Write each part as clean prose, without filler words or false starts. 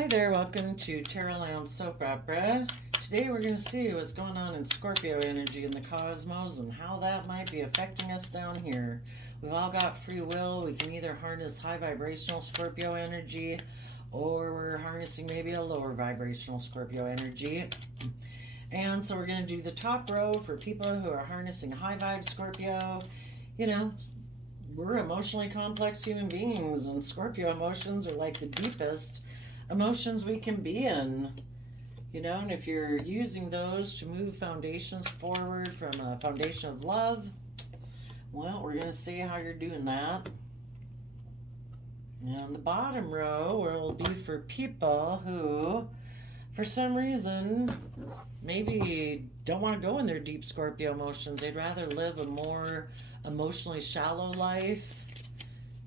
Hi there, welcome to Tarot Lounge Soap Opera. Today we're going to see what's going on in Scorpio energy in the cosmos and how that might be affecting us down here. We've all got free will. We can either harness high vibrational Scorpio energy or we're harnessing maybe a lower vibrational Scorpio energy. And so we're going to do the top row for people who are harnessing high vibe Scorpio. You know, we're emotionally complex human beings, and Scorpio emotions are like the deepest emotions we can be in, and if you're using those to move foundations forward from a foundation of love, well, we're going to see how you're doing that. And the bottom row will be for people who, for some reason, maybe don't want to go in their deep Scorpio emotions. They'd rather live a more emotionally shallow life.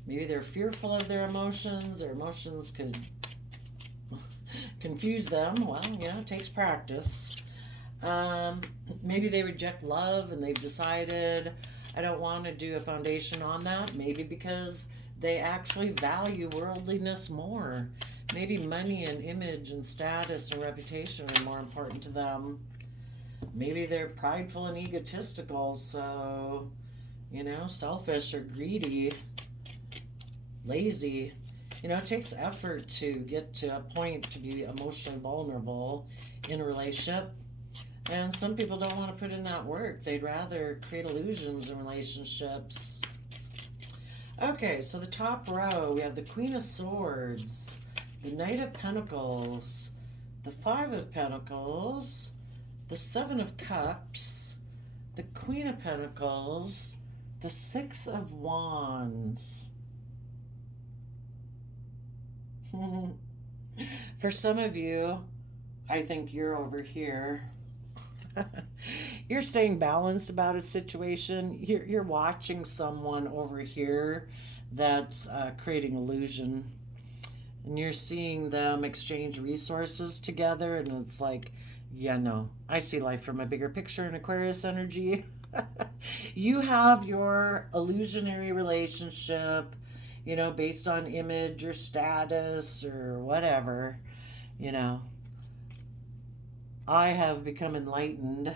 Maybe they're fearful of their emotions. Their emotions could confuse them. Well, it takes practice. Maybe they reject love and they've decided, I don't want to do a foundation on that. Maybe because they actually value worldliness more. Maybe money and image and status and reputation are more important to them. Maybe they're prideful and egotistical, so, selfish or greedy, lazy. It takes effort to get to a point to be emotionally vulnerable in a relationship. And some people don't want to put in that work. They'd rather create illusions in relationships. Okay, so the top row, we have the Queen of Swords, the Knight of Pentacles, the Five of Pentacles, the Seven of Cups, the Queen of Pentacles, the Six of Wands. For some of you, I think you're over here. You're staying balanced about a situation. You're watching someone over here that's creating illusion. And you're seeing them exchange resources together. And it's like, yeah, no, I see life from a bigger picture in Aquarius energy. You have your illusionary relationship, based on image or status or whatever, I have become enlightened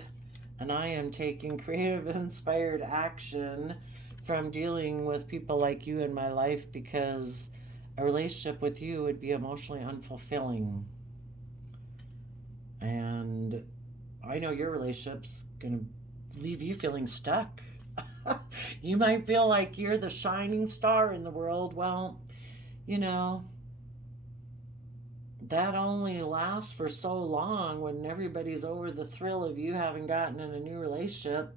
and I am taking creative, inspired action from dealing with people like you in my life because a relationship with you would be emotionally unfulfilling. And I know your relationship's going to leave you feeling stuck. You might feel like you're the shining star in the world. Well, that only lasts for so long when everybody's over the thrill of you having gotten in a new relationship.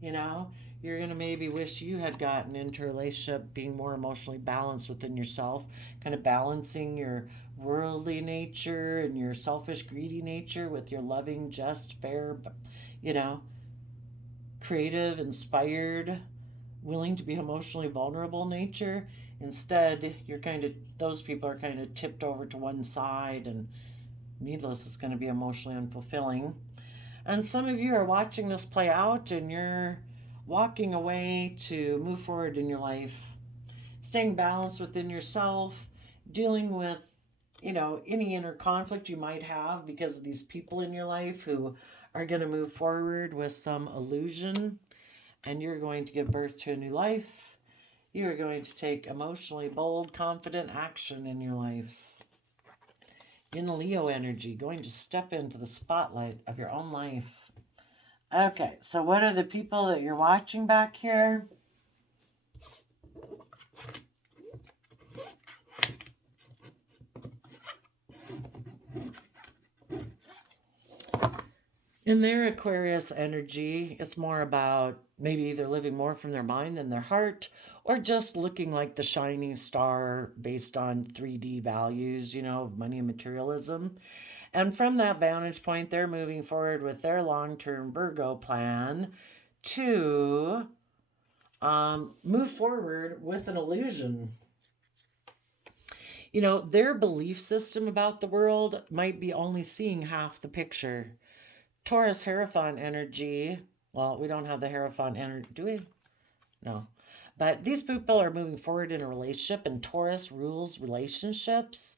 You're going to maybe wish you had gotten into a relationship being more emotionally balanced within yourself, kind of balancing your worldly nature and your selfish, greedy nature with your loving, just, fair, creative, inspired, willing to be emotionally vulnerable nature. Instead, those people are kind of tipped over to one side, and needless, it's going to be emotionally unfulfilling. And some of you are watching this play out and you're walking away to move forward in your life, staying balanced within yourself, dealing with any inner conflict you might have because of these people in your life who are going to move forward with some illusion, and you're going to give birth to a new life. You are going to take emotionally bold, confident action in your life. In Leo energy, going to step into the spotlight of your own life. Okay, so what are the people that you're watching back here? In their Aquarius energy, it's more about maybe either living more from their mind than their heart, or just looking like the shining star based on 3D values, of money and materialism. And from that vantage point, they're moving forward with their long-term Virgo plan to move forward with an illusion. Their belief system about the world might be only seeing half the picture. Taurus Hierophant energy. Well, we don't have the Hierophant energy, do we? No. But these people are moving forward in a relationship, and Taurus rules relationships.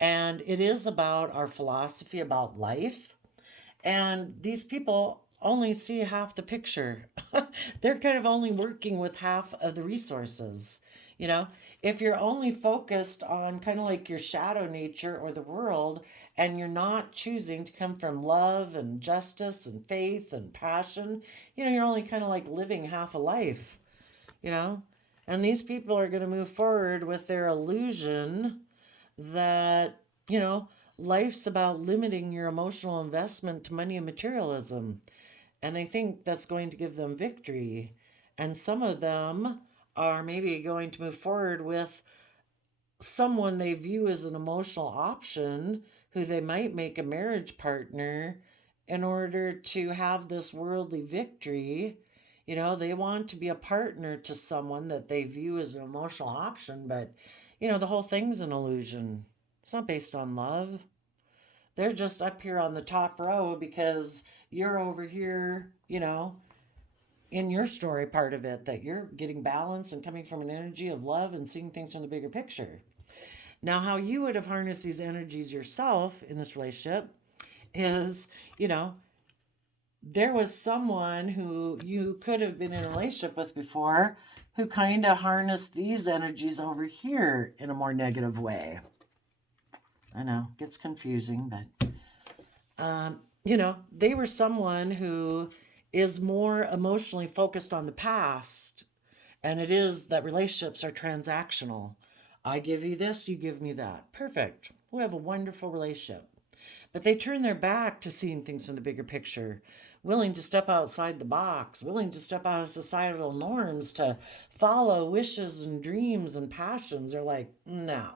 And it is about our philosophy about life. And these people only see half the picture. They're kind of only working with half of the resources. You know, if you're only focused on kind of like your shadow nature or the world, and you're not choosing to come from love and justice and faith and passion, you're only kind of like living half a life, you know? And these people are going to move forward with their illusion that, life's about limiting your emotional investment to money and materialism. And they think that's going to give them victory. And some of them are maybe going to move forward with someone they view as an emotional option who they might make a marriage partner in order to have this worldly victory. They want to be a partner to someone that they view as an emotional option, but the whole thing's an illusion. It's not based on love. They're just up here on the top row because you're over here, in your story part of it, that you're getting balance and coming from an energy of love and seeing things from the bigger picture. Now, how you would have harnessed these energies yourself in this relationship is, there was someone who you could have been in a relationship with before who kind of harnessed these energies over here in a more negative way. I know, gets confusing, but, they were someone who is more emotionally focused on the past. And it is that relationships are transactional. I give you this, you give me that. Perfect. We have a wonderful relationship. But they turn their back to seeing things from the bigger picture, willing to step outside the box, willing to step out of societal norms to follow wishes and dreams and passions. They're like, no.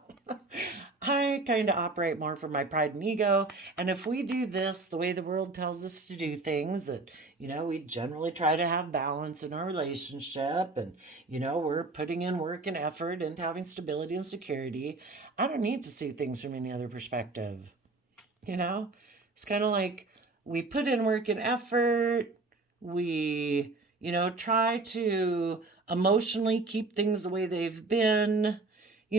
I kind of operate more from my pride and ego. And if we do this the way the world tells us to do things, that, we generally try to have balance in our relationship and, we're putting in work and effort into having stability and security. I don't need to see things from any other perspective. It's kind of like we put in work and effort. We, try to emotionally keep things the way they've been.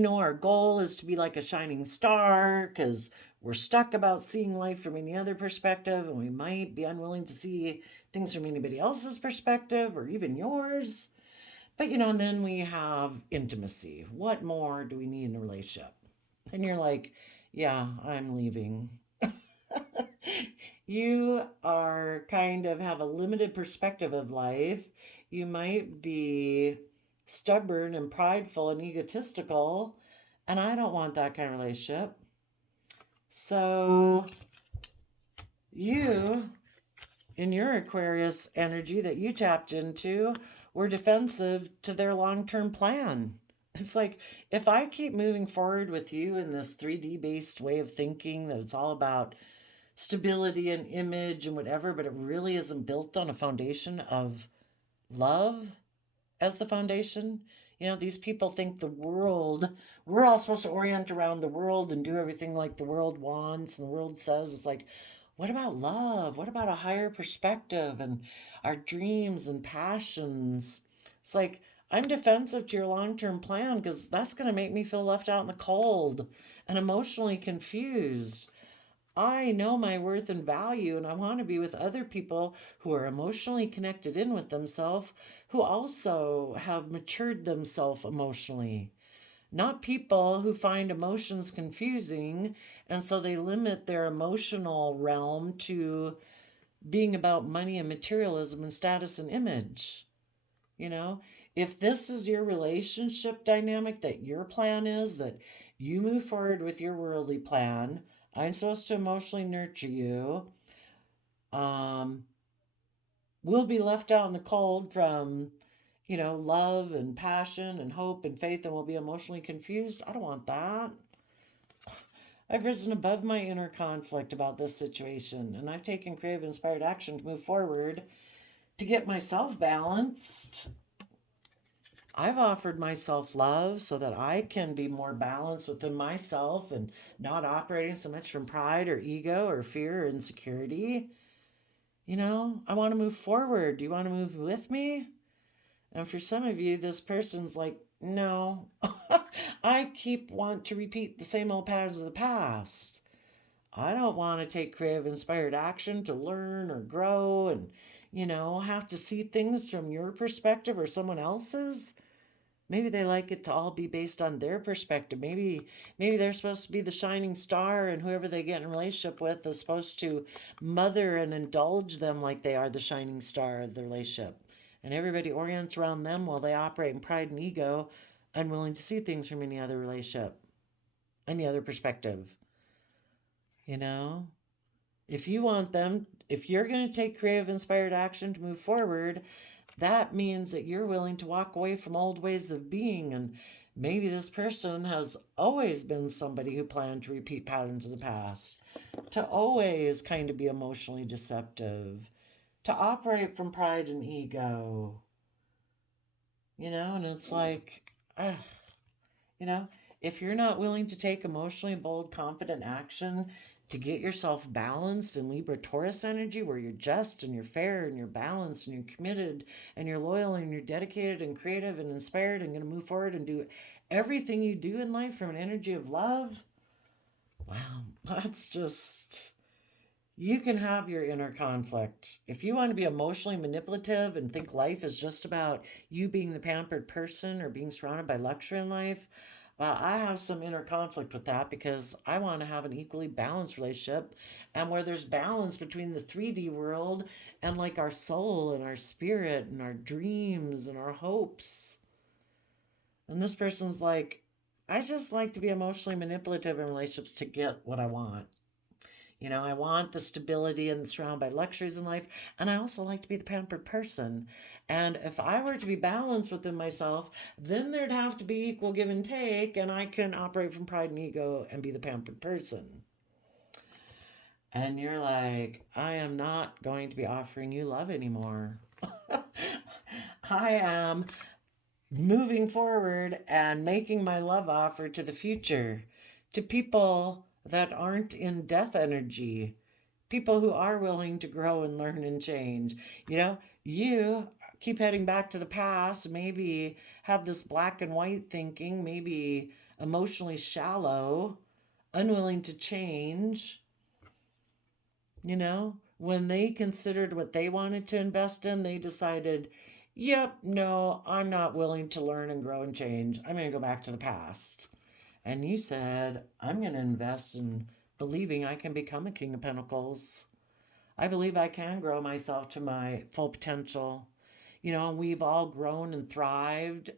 Our goal is to be like a shining star because we're stuck about seeing life from any other perspective, and we might be unwilling to see things from anybody else's perspective or even yours. But, and then we have intimacy. What more do we need in a relationship? And you're like, yeah, I'm leaving. You are kind of have a limited perspective of life. You might be stubborn and prideful and egotistical, and I don't want that kind of relationship. So you, in your Aquarius energy that you tapped into, were defensive to their long-term plan. It's like, if I keep moving forward with you in this 3D based way of thinking that it's all about stability and image and whatever, but it really isn't built on a foundation of love as the foundation. These people think we're all supposed to orient around the world and do everything like the world wants and the world says. It's like, what about love? What about a higher perspective and our dreams and passions? It's like, I'm defensive to your long-term plan because that's going to make me feel left out in the cold and emotionally confused. I know my worth and value, and I want to be with other people who are emotionally connected in with themselves, who also have matured themselves emotionally. Not people who find emotions confusing, and so they limit their emotional realm to being about money and materialism and status and image. If this is your relationship dynamic, that your plan is that you move forward with your worldly plan, I'm supposed to emotionally nurture you. We'll be left out in the cold from, love and passion and hope and faith, and we'll be emotionally confused. I don't want that. I've risen above my inner conflict about this situation, and I've taken creative, inspired action to move forward to get myself balanced. I've offered myself love so that I can be more balanced within myself and not operating so much from pride or ego or fear or insecurity. I want to move forward. Do you want to move with me? And for some of you, this person's like, no, I keep want to repeat the same old patterns of the past. I don't want to take creative inspired action to learn or grow and, have to see things from your perspective or someone else's. Maybe they like it to all be based on their perspective. Maybe they're supposed to be the shining star, and whoever they get in a relationship with is supposed to mother and indulge them like they are the shining star of the relationship. And everybody orients around them while they operate in pride and ego, unwilling to see things from any other relationship, any other perspective. If you want them, if you're going to take creative inspired action to move forward, that means that you're willing to walk away from old ways of being. And maybe this person has always been somebody who planned to repeat patterns of the past, to always kind of be emotionally deceptive, to operate from pride and ego. And it's like, if you're not willing to take emotionally bold, confident action to get yourself balanced in Libra Taurus energy, where you're just and you're fair and you're balanced and you're committed and you're loyal and you're dedicated and creative and inspired and going to move forward and do everything you do in life from an energy of love, wow, that's just, you can have your inner conflict. If you want to be emotionally manipulative and think life is just about you being the pampered person or being surrounded by luxury in life, well, I have some inner conflict with that because I want to have an equally balanced relationship, and where there's balance between the 3D world and like our soul and our spirit and our dreams and our hopes. And this person's like, I just like to be emotionally manipulative in relationships to get what I want. I want the stability and surrounded by luxuries in life. And I also like to be the pampered person. And if I were to be balanced within myself, then there'd have to be equal give and take. And I can operate from pride and ego and be the pampered person. And you're like, I am not going to be offering you love anymore. I am moving forward and making my love offer to the future, to people that aren't in death energy, people who are willing to grow and learn and change. You keep heading back to the past, maybe have this black and white thinking, maybe emotionally shallow, unwilling to change. When they considered what they wanted to invest in, they decided, yep, no, I'm not willing to learn and grow and change. I'm going to go back to the past. And you said, I'm going to invest in believing I can become a King of Pentacles. I believe I can grow myself to my full potential. We've all grown and thrived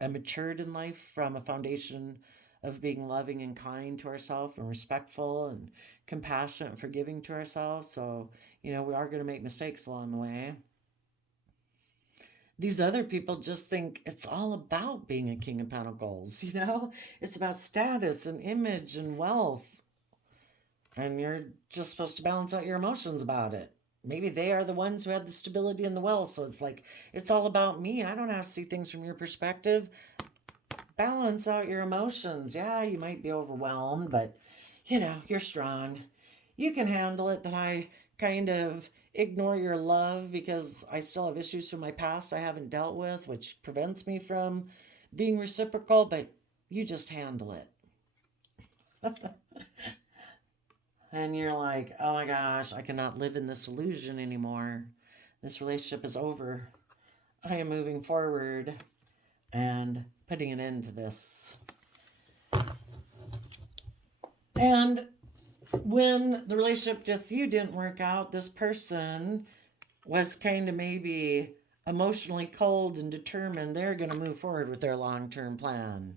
and matured in life from a foundation of being loving and kind to ourselves and respectful and compassionate and forgiving to ourselves. So, we are going to make mistakes along the way. These other people just think it's all about being a King of Pentacles, It's about status and image and wealth. And you're just supposed to balance out your emotions about it. Maybe they are the ones who had the stability and the wealth. So it's like, it's all about me. I don't have to see things from your perspective. Balance out your emotions. Yeah, you might be overwhelmed, but, you're strong. You can handle it. That I kind of ignore your love because I still have issues from my past I haven't dealt with, which prevents me from being reciprocal, but you just handle it. And you're like, oh my gosh, I cannot live in this illusion anymore. This relationship is over. I am moving forward and putting an end to this. And when the relationship with you didn't work out, this person was kind of maybe emotionally cold and determined they're going to move forward with their long-term plan.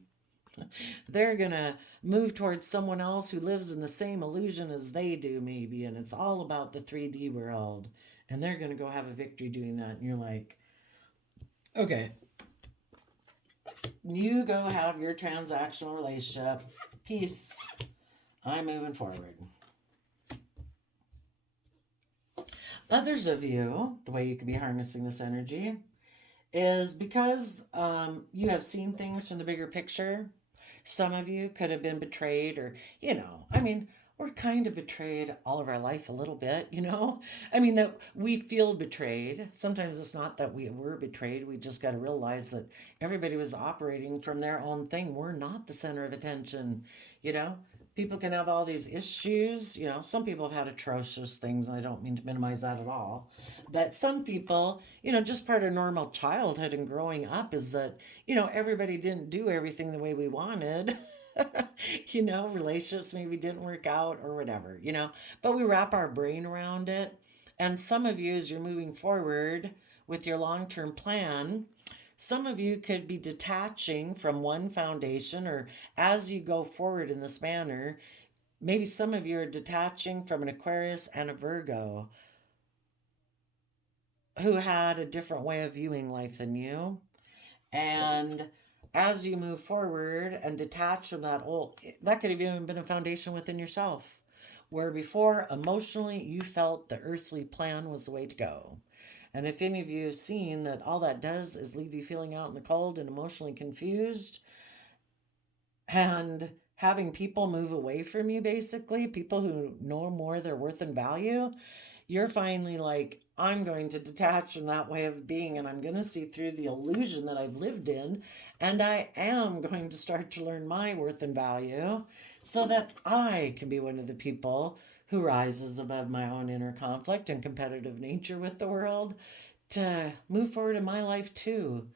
They're going to move towards someone else who lives in the same illusion as they do, maybe, and it's all about the 3D world. And they're going to go have a victory doing that. And you're like, okay, you go have your transactional relationship. Peace. I'm moving forward. Others of you, the way you could be harnessing this energy is because you have seen things from the bigger picture. Some of you could have been betrayed or, we're kind of betrayed all of our life a little bit, you know? I mean, that we feel betrayed. Sometimes it's not that we were betrayed. We just got to realize that everybody was operating from their own thing. We're not the center of attention, you know? People can have all these issues. You know, some people have had atrocious things, and I don't mean to minimize that at all. But some people, you know, just part of normal childhood and growing up is that, you know, everybody didn't do everything the way we wanted. You know, relationships maybe didn't work out or whatever, you know, but we wrap our brain around it. And some of you, as you're moving forward with your long term plan, some of you could be detaching from one foundation, or as you go forward in this manner, maybe some of you are detaching from an Aquarius and a Virgo who had a different way of viewing life than you. And as you move forward and detach from that old, that could have even been a foundation within yourself, where before emotionally you felt the earthly plan was the way to go. And if any of you have seen that, all that does is leave you feeling out in the cold and emotionally confused, and having people move away from you, basically, people who know more their worth and value, you're finally like, I'm going to detach from that way of being, and I'm going to see through the illusion that I've lived in, and I am going to start to learn my worth and value so that I can be one of the people who rises above my own inner conflict and competitive nature with the world to move forward in my life too.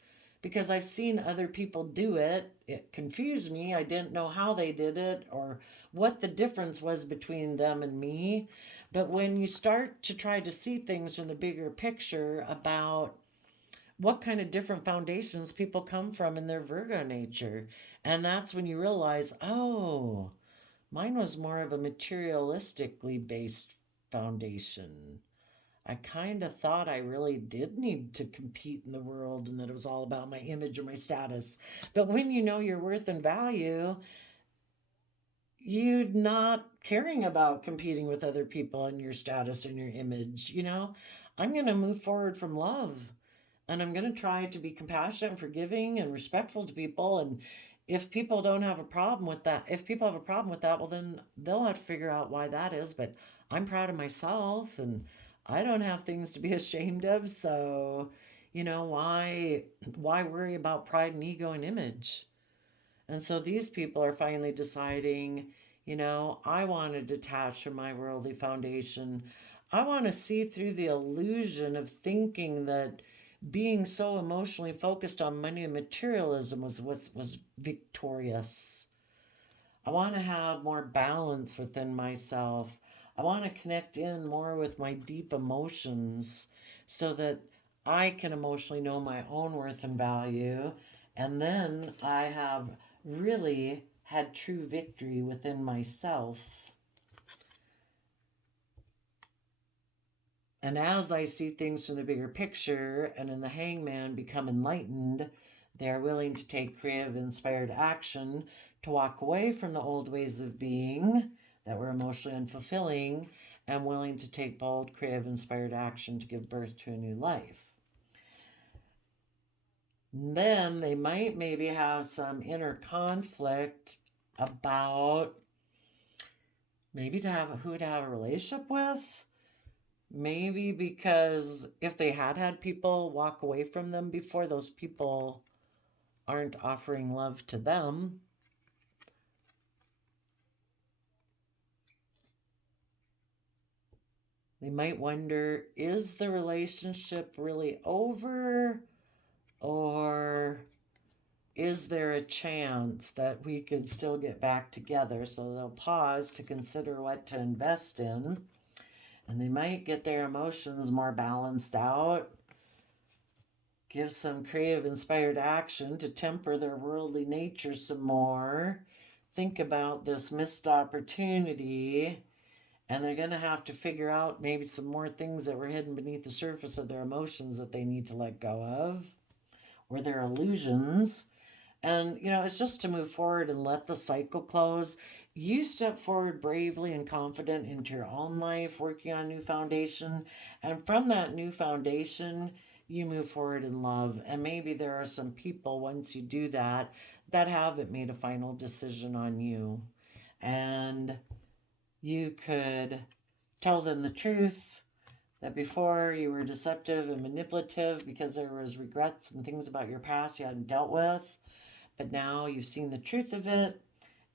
Because I've seen other people do it. It confused me. I didn't know how they did it or what the difference was between them and me. But when you start to try to see things from the bigger picture about what kind of different foundations people come from in their Virgo nature, and that's when you realize, oh, mine was more of a materialistically based foundation. I kind of thought I really did need to compete in the world and that it was all about my image or my status. But when you know your worth and value, you're not caring about competing with other people and your status and your image. You know, I'm going to move forward from love, and I'm going to try to be compassionate and forgiving and respectful to people. And if people don't have a problem with that, if people have a problem with that, well, then they'll have to figure out why that is. But I'm proud of myself, and I don't have things to be ashamed of. So, you know, why worry about pride and ego and image? And so these people are finally deciding, you know, I want to detach from my worldly foundation. I want to see through the illusion of thinking that being so emotionally focused on money and materialism was victorious. I want to have more balance within myself. I want to connect in more with my deep emotions so that I can emotionally know my own worth and value. And then I have really had true victory within myself. And as I see things from the bigger picture and in the hangman become enlightened, they are willing to take creative, inspired action to walk away from the old ways of being that were emotionally unfulfilling and willing to take bold, creative, inspired action to give birth to a new life. And then they might maybe have some inner conflict about maybe who to have a relationship with. Maybe because if they had people walk away from them before, those people aren't offering love to them. They might wonder, is the relationship really over? Or is there a chance that we could still get back together? So they'll pause to consider what to invest in. And they might get their emotions more balanced out, give some creative, inspired action to temper their worldly nature some more, think about this missed opportunity, and they're going to have to figure out maybe some more things that were hidden beneath the surface of their emotions that they need to let go of, or their illusions. And, you know, it's just to move forward and let the cycle close. You step forward bravely and confident into your own life, working on a new foundation. And from that new foundation, you move forward in love. And maybe there are some people, once you do that, that haven't made a final decision on you. And You could tell them the truth, that before you were deceptive and manipulative because there was regrets and things about your past you hadn't dealt with, but now you've seen the truth of it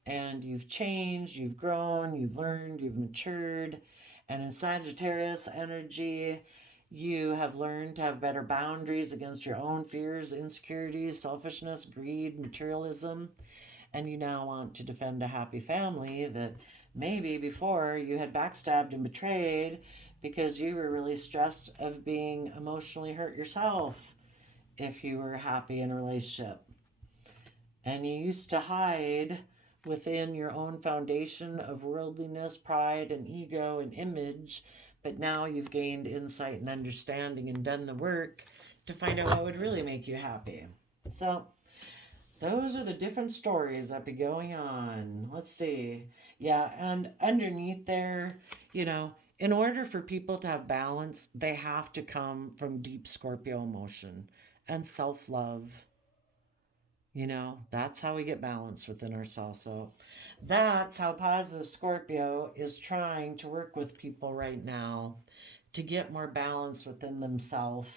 and you've changed, you've grown, you've learned, you've matured. And in Sagittarius energy, you have learned to have better boundaries against your own fears, insecurities, selfishness, greed, materialism. And you now want to defend a happy family that maybe before you had backstabbed and betrayed because you were really stressed of being emotionally hurt yourself if you were happy in a relationship. And you used to hide within your own foundation of worldliness, pride, and ego and image, but now you've gained insight and understanding and done the work to find out what would really make you happy. So, those are the different stories that be going on. Let's see. Yeah, and underneath there, in order for people to have balance, they have to come from deep Scorpio emotion and self love. That's how we get balance within ourselves. So that's how positive Scorpio is trying to work with people right now to get more balance within themselves.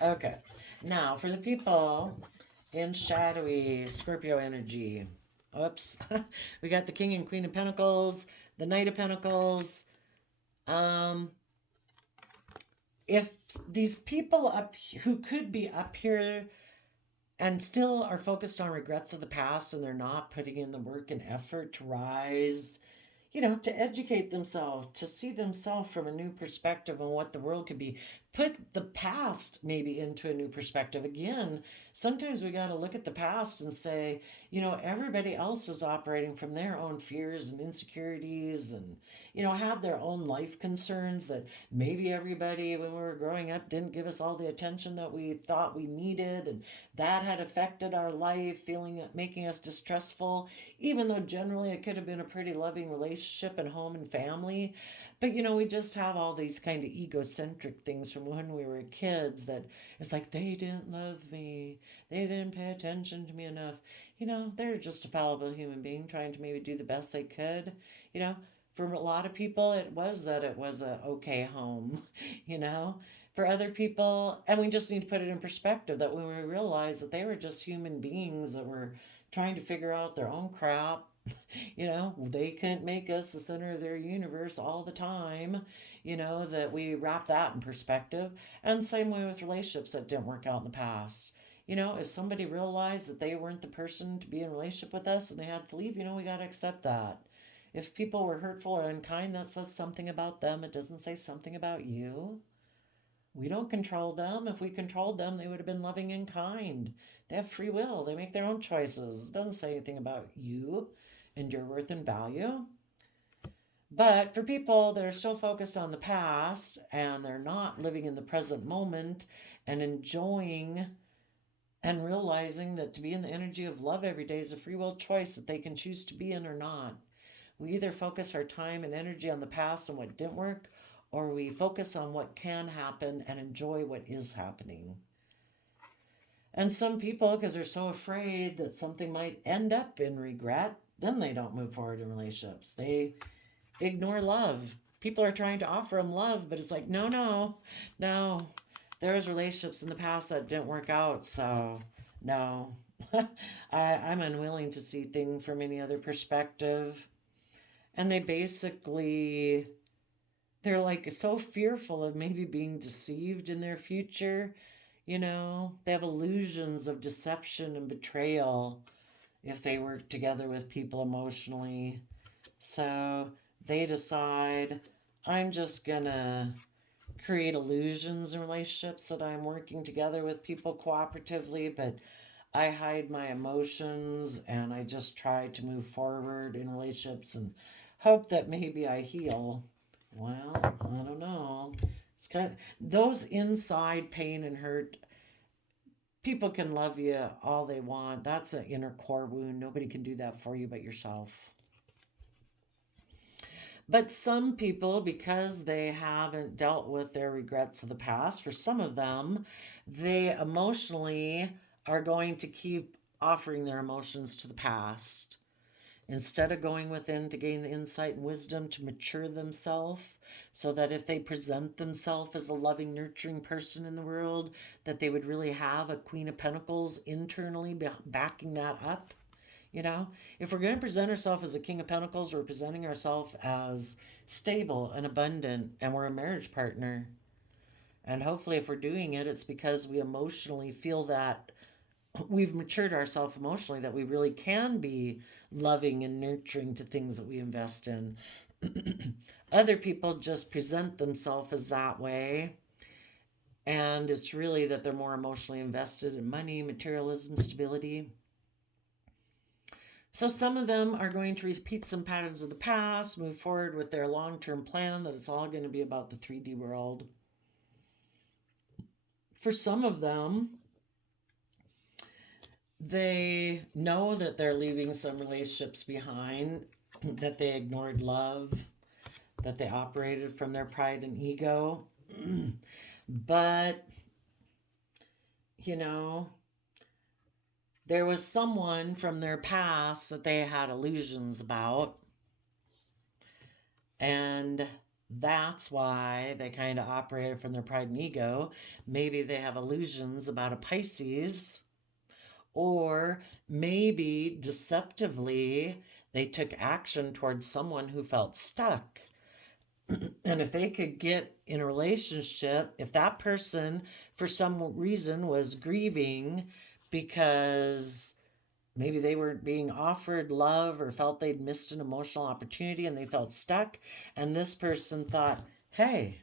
Okay, now for the people in shadowy Scorpio energy. Oops, we got the King and Queen of Pentacles, the Knight of Pentacles. If these people up who could be up here and still are focused on regrets of the past and they're not putting in the work and effort to rise, to educate themselves, to see themselves from a new perspective on what the world could be, put the past maybe into a new perspective. Again, sometimes we got to look at the past and say, everybody else was operating from their own fears and insecurities and, had their own life concerns that maybe everybody when we were growing up didn't give us all the attention that we thought we needed. And that had affected our life, making us distrustful, even though generally it could have been a pretty loving relationship and home and family. But we just have all these kind of egocentric things from when we were kids that it's like they didn't love me, they didn't pay attention to me enough. They're just a fallible human being trying to maybe do the best they could. For a lot of people, it was a okay home, For other people, and we just need to put it in perspective that when we realize that they were just human beings that were trying to figure out their own crap, they couldn't make us the center of their universe all the time, that we wrap that in perspective. And same way with relationships that didn't work out in the past. If somebody realized that they weren't the person to be in a relationship with us and they had to leave, we got to accept that. If people were hurtful or unkind, that says something about them. It doesn't say something about you. We don't control them. If we controlled them, they would have been loving and kind. They have free will. They make their own choices. It doesn't say anything about you and your worth and value. But for people that are still focused on the past and they're not living in the present moment and enjoying and realizing that to be in the energy of love every day is a free will choice that they can choose to be in or not. We either focus our time and energy on the past and what didn't work, or we focus on what can happen and enjoy what is happening. And some people, because they're so afraid that something might end up in regret, then they don't move forward in relationships. They ignore love. People are trying to offer them love, but it's like, no. There's relationships in the past that didn't work out, so no. I'm unwilling to see things from any other perspective. And they're like so fearful of maybe being deceived in their future. They have illusions of deception and betrayal if they work together with people emotionally. So they decide, I'm just gonna create illusions in relationships that I'm working together with people cooperatively, but I hide my emotions and I just try to move forward in relationships and hope that maybe I heal. Well, I don't know. It's kind of those inside pain and hurt. People can love you all they want. That's an inner core wound. Nobody can do that for you but yourself. But some people, because they haven't dealt with their regrets of the past, for some of them, they emotionally are going to keep offering their emotions to the past. Instead of going within to gain the insight and wisdom to mature themselves, so that if they present themselves as a loving, nurturing person in the world, that they would really have a Queen of Pentacles internally backing that up. You know, if we're going to present ourselves as a King of Pentacles, we're presenting ourselves as stable and abundant, and we're a marriage partner. And hopefully, if we're doing it, it's because we emotionally feel that we've matured ourselves emotionally, that we really can be loving and nurturing to things that we invest in. Other people just present themselves as that way, and it's really that they're more emotionally invested in money, materialism, stability. So some of them are going to repeat some patterns of the past, move forward with their long-term plan that it's all going to be about the 3D world. For some of them, they know that they're leaving some relationships behind, that they ignored love, that they operated from their pride and ego. But, you know, there was someone from their past that they had illusions about. And that's why they kind of operated from their pride and ego. Maybe they have illusions about a Pisces. Or maybe deceptively, they took action towards someone who felt stuck. And if they could get in a relationship, if that person for some reason was grieving because maybe they weren't being offered love or felt they'd missed an emotional opportunity and they felt stuck, and this person thought, hey,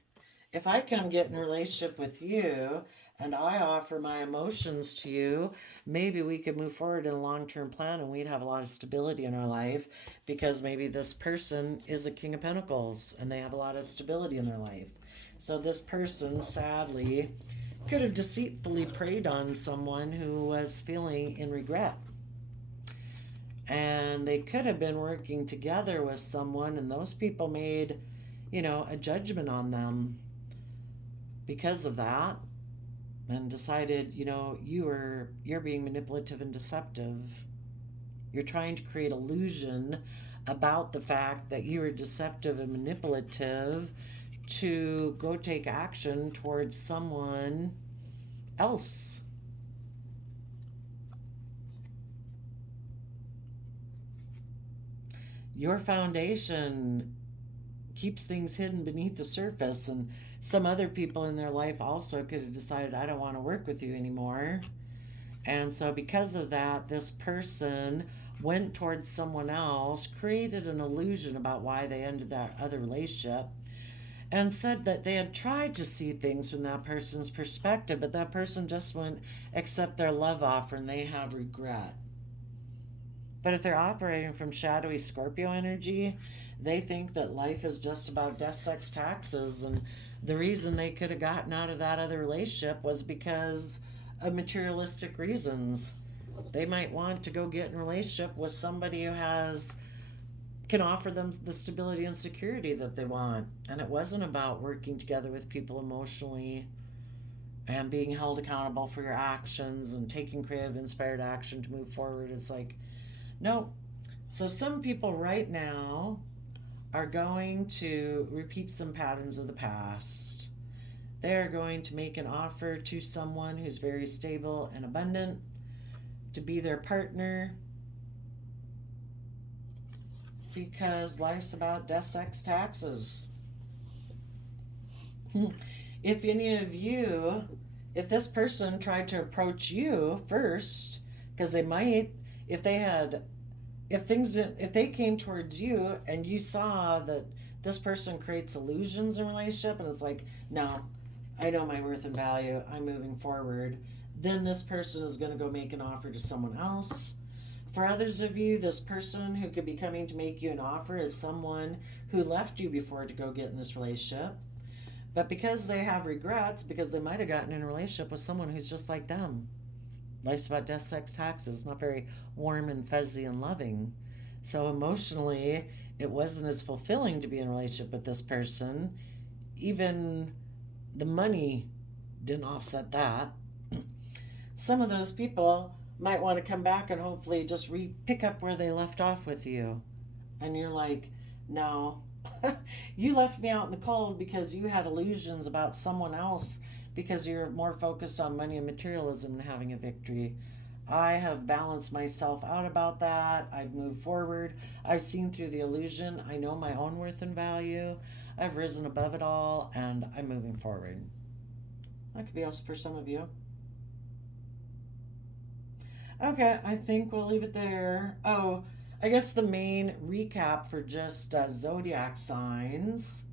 if I come get in a relationship with you and I offer my emotions to you, maybe we could move forward in a long-term plan and we'd have a lot of stability in our life, because maybe this person is a King of Pentacles and they have a lot of stability in their life. So this person, sadly, could have deceitfully preyed on someone who was feeling in regret. And they could have been working together with someone, and those people made, a judgment on them because of that, and decided, you're being manipulative and deceptive. You're trying to create illusion about the fact that you are deceptive and manipulative to go take action towards someone else. Your foundation keeps things hidden beneath the surface, and some other people in their life also could have decided, I don't want to work with you anymore. And so because of that, this person went towards someone else, created an illusion about why they ended that other relationship, and said that they had tried to see things from that person's perspective, but that person just wouldn't accept their love offer, and they have regret. But if they're operating from shadowy Scorpio energy, they think that life is just about death, sex, taxes, and the reason they could have gotten out of that other relationship was because of materialistic reasons. They might want to go get in a relationship with somebody who can offer them the stability and security that they want. And it wasn't about working together with people emotionally and being held accountable for your actions and taking creative, inspired action to move forward. It's like, no. So some people right now are going to repeat some patterns of the past. They're going to make an offer to someone who's very stable and abundant to be their partner, because life's about death, sex, taxes. If any of you, if this person tried to approach you first, because they might, if they came towards you and you saw that this person creates illusions in a relationship and it's like, no, I know my worth and value, I'm moving forward, then this person is going to go make an offer to someone else. For others of you, this person who could be coming to make you an offer is someone who left you before to go get in this relationship. But because they have regrets, because they might have gotten in a relationship with someone who's just like them. Life's about death, sex, taxes, not very warm and fuzzy and loving. So emotionally, it wasn't as fulfilling to be in a relationship with this person. Even the money didn't offset that. Some of those people might want to come back and hopefully just pick up where they left off with you. And you're like, no, you left me out in the cold because you had illusions about someone else because you're more focused on money and materialism and having a victory. I have balanced myself out about that. I've moved forward. I've seen through the illusion. I know my own worth and value. I've risen above it all and I'm moving forward. That could be also for some of you. Okay, I think we'll leave it there. Oh, I guess the main recap for just zodiac signs.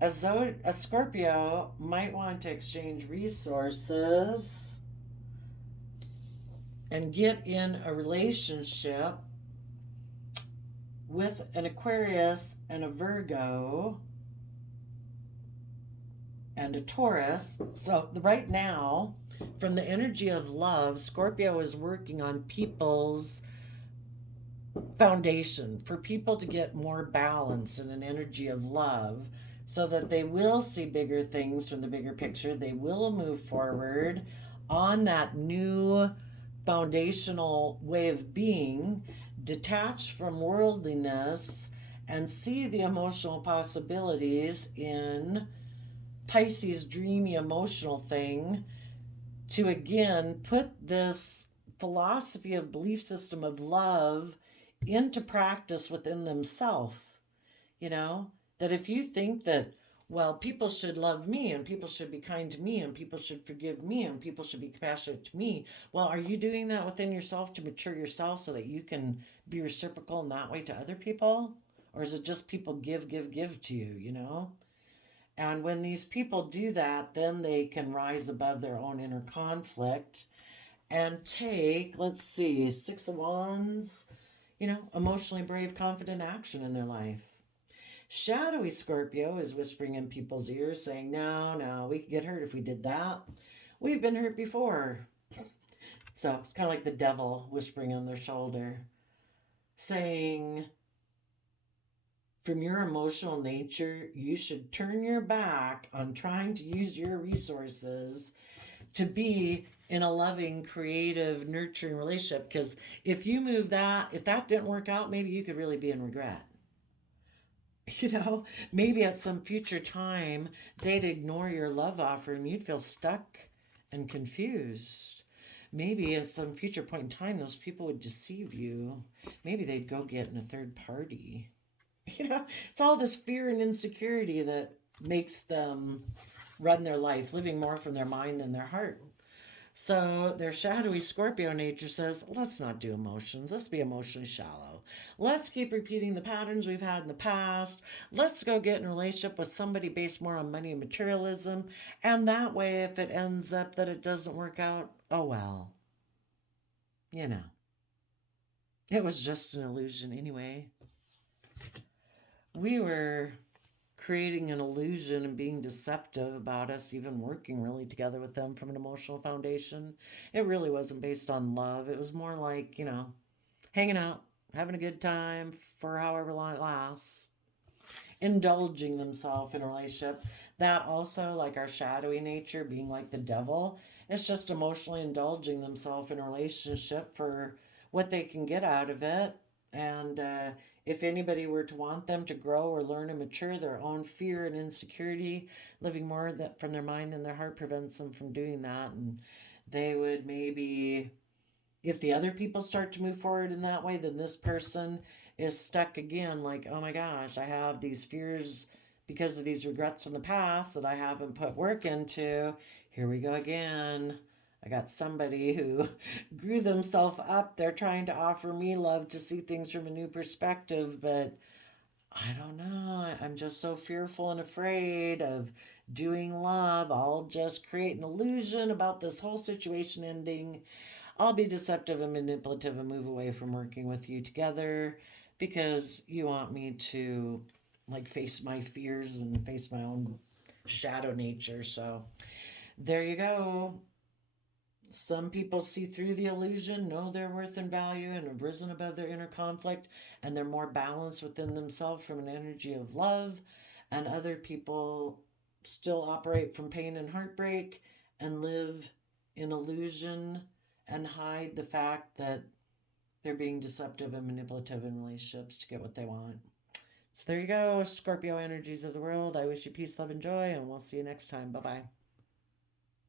A Scorpio might want to exchange resources and get in a relationship with an Aquarius and a Virgo and a Taurus. So right now, from the energy of love, Scorpio is working on people's foundation for people to get more balance in an energy of love so that they will see bigger things from the bigger picture. They will move forward on that new foundational way of being, detached from worldliness, and see the emotional possibilities in Pisces' dreamy emotional thing to again put this philosophy of belief system of love into practice within themselves. You know, that if you think that, well, people should love me and people should be kind to me and people should forgive me and people should be compassionate to me, well, are you doing that within yourself to mature yourself so that you can be reciprocal in that way to other people? Or is it just people give to you, you know? And when these people do that, then they can rise above their own inner conflict and take, let's see, Six of Wands, you know, emotionally brave, confident action in their life. Shadowy Scorpio is whispering in people's ears saying, no, we could get hurt if we did that. We've been hurt before. So it's kind of like the devil whispering on their shoulder, saying, from your emotional nature, you should turn your back on trying to use your resources to be in a loving, creative, nurturing relationship. Because if you move that, if that didn't work out, maybe you could really be in regret. You know, maybe at some future time, they'd ignore your love offer and you'd feel stuck and confused. Maybe at some future point in time, those people would deceive you. Maybe they'd go get in a third party. You know, it's all this fear and insecurity that makes them run their life, living more from their mind than their heart. So their shadowy Scorpio nature says, let's not do emotions. Let's be emotionally shallow. Let's keep repeating the patterns we've had in the past. Let's go get in a relationship with somebody based more on money and materialism. And that way, if it ends up that it doesn't work out, oh well. You know, it was just an illusion anyway. We were creating an illusion and being deceptive about us even working really together with them from an emotional foundation. It really wasn't based on love. It was more like, you know, hanging out, having a good time for however long it lasts, indulging themselves in a relationship. That also, like our shadowy nature being like the devil, it's just emotionally indulging themselves in a relationship for what they can get out of it. And if anybody were to want them to grow or learn and mature, their own fear and insecurity, living more from their mind than their heart, prevents them from doing that. And they would maybe, if the other people start to move forward in that way, then this person is stuck again, like, oh my gosh, I have these fears because of these regrets from the past that I haven't put work into. Here we go again. I got somebody who grew themselves up. They're trying to offer me love to see things from a new perspective, but I don't know. I'm just so fearful and afraid of doing love. I'll just create an illusion about this whole situation ending. I'll be deceptive and manipulative and move away from working with you together because you want me to like face my fears and face my own shadow nature. So there you go. Some people see through the illusion, know their worth and value, and have risen above their inner conflict, and they're more balanced within themselves from an energy of love. And other people still operate from pain and heartbreak and live in illusion and hide the fact that they're being deceptive and manipulative in relationships to get what they want. So there you go, Scorpio energies of the world. I wish you peace, love, and joy, and we'll see you next time. Bye-bye.